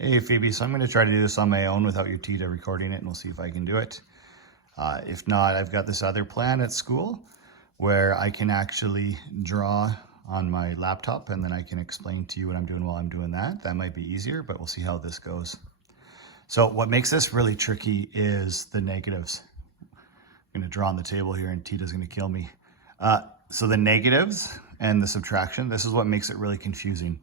Hey Phoebe, so I'm going to try to do this on my own without your Tita recording it, and we'll see if I can do it. If not, I've got this other plan at school where I can actually draw on my laptop and then I can explain to you what I'm doing while I'm doing that. That might be easier, but we'll see how this goes. So what makes this really tricky is the negatives. I'm going to draw on the table here and Tita's going to kill me. So the negatives and the subtraction, this is what makes it really confusing.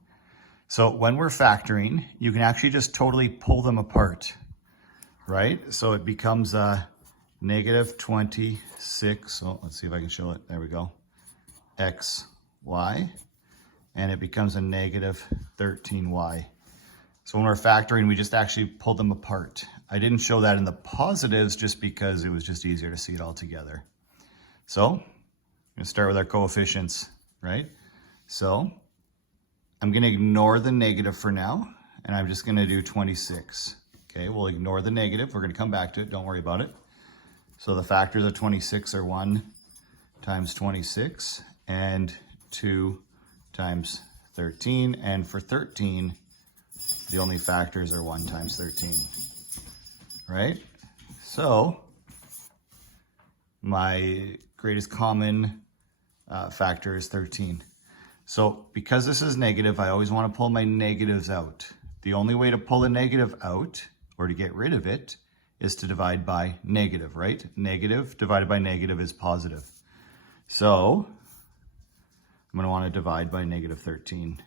So when we're factoring, you can actually just totally pull them apart, right? So it becomes a negative 26. So let's see if I can show it. There we go. X, Y. And it becomes a negative 13y. So when we're factoring, we just actually pull them apart. I didn't show that in the positives just because it was just easier to see it all together. So I'm going to start with our coefficients, right? So I'm going to ignore the negative for now, and I'm just going to do 26. Okay, we'll ignore the negative. We're going to come back to it. Don't worry about it. So the factors of 26 are 1 times 26 and 2 times 13. And for 13, the only factors are 1 times 13, right? So my greatest common factor is 13. So because this is negative, I always want to pull my negatives out. The only way to pull a negative out or to get rid of it is to divide by negative, right? Negative divided by negative is positive. So I'm going to want to divide by negative 13.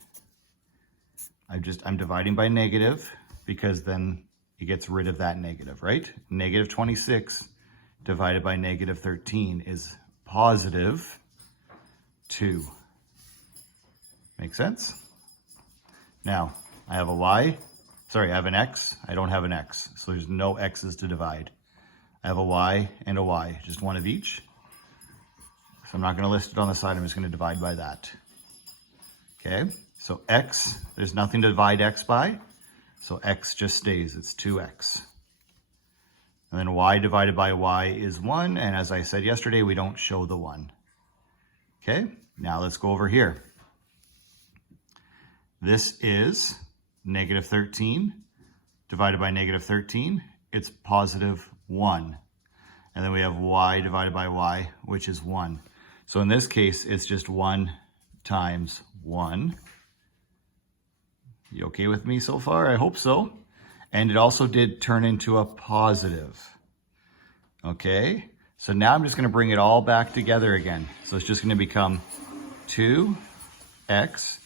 I'm dividing by negative because then it gets rid of that negative, right? Negative 26 divided by negative 13 is positive 2. Make sense? Now, I have I have an X. I don't have an X, so there's no X's to divide. I have a Y and a Y, just one of each. So I'm not going to list it on the side. I'm just going to divide by that. Okay, so X, there's nothing to divide X by, so X just stays. It's 2X. And then Y divided by Y is 1, and as I said yesterday, we don't show the 1. Okay, now let's go over here. This is negative 13 divided by negative 13. It's positive 1. And then we have Y divided by Y, which is 1. So in this case, it's just 1 times 1. You okay with me so far? I hope so. And it also did turn into a positive. Okay, so now I'm just going to bring it all back together again. So it's just going to become 2x.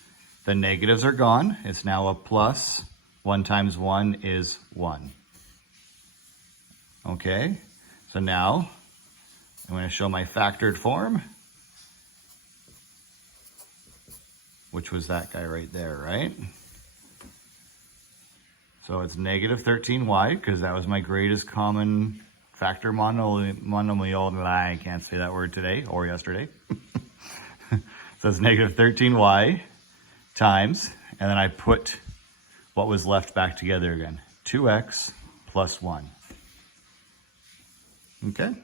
The negatives are gone. It's now a plus. 1 times 1 is 1. Okay, so now I'm going to show my factored form, which was that guy right there, right? So it's negative 13y, because that was my greatest common factor monomial. I can't say that word today or yesterday. So it's negative 13y. Times, and then I put what was left back together again. 2x plus 1. Okay?